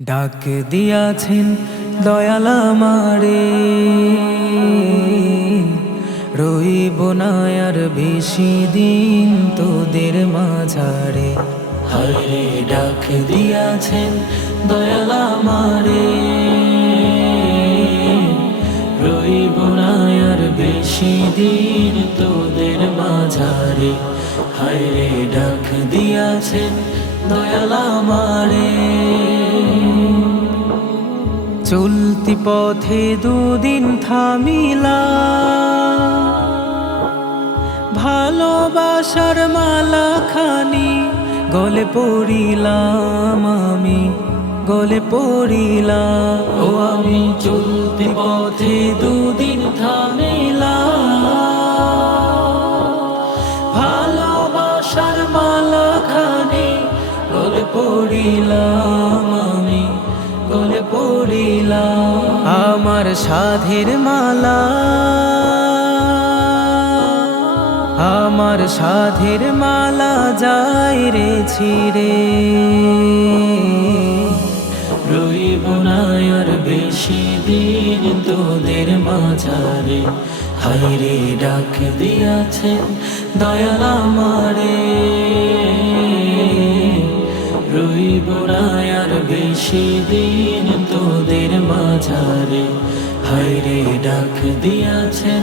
ডাক দিয়াছেন দয়াল আমারে, রইব না আর বেশি দিন তোদের মাঝারে। হায়রে ডাক দিয়াছেন দয়াল আমারে, রইব না আর বেশি দিন তোদের মাঝারে। হায়রে ডাক দিয়াছেন দয়াল আমারে। চলতি পথে দুদিন থামিলা, ভালোবাসার মালা খানি গলে পড়িলাম আমি, গলে পড়িলাম। ও আমি চলতি পথে দুদিন থামিলাম, ভালোবাসার মালা খানি গলে পড়িলাম আমি, গলে পড়িলাম। আমার সাধের মালা, আমার সাধের মালা যায় রে ছিঁড়ে, রইব না আর বেশি দিন তোদের মাঝারে। হায়রে ডাক দিয়াছেন দয়াল আমারে, রইব না আর বেশি দিন তোদের মাঝারে। হায়রে ডাক দিয়াছেন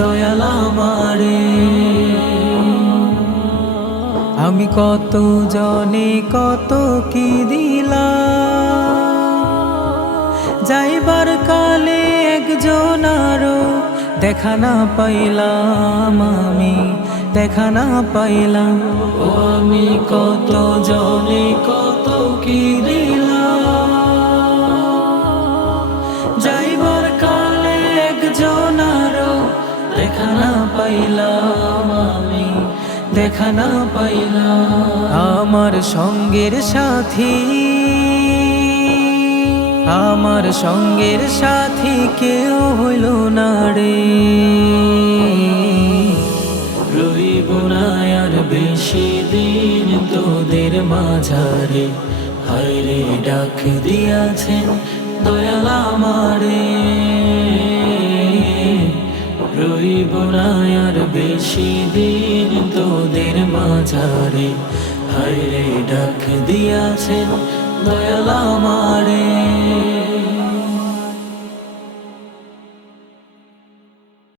দয়াল আমারে। আমি কত জনে কত কি দিলাম, যাইবার কালে একজন আরো দেখা না পাইলাম আমি, দেখা না পাইলাম। ও আমি কত জনে কত কি দিলাম, যাইবার কালে একজন আরো দেখা না পাইলাম আমি, দেখা না পাইলাম। আমার সঙ্গের সাথী, আমার সঙ্গের সাথী কেউ হইল না রে, রইব না আর বেশি দিন তোদের মাঝারে। হায়রে ডাক দিয়াছেন দয়াল আমারে, রইব না আর বেশি দিন তোদের মাঝারে। হায়রে ডাক দিয়াছেন দয়াল আমারে।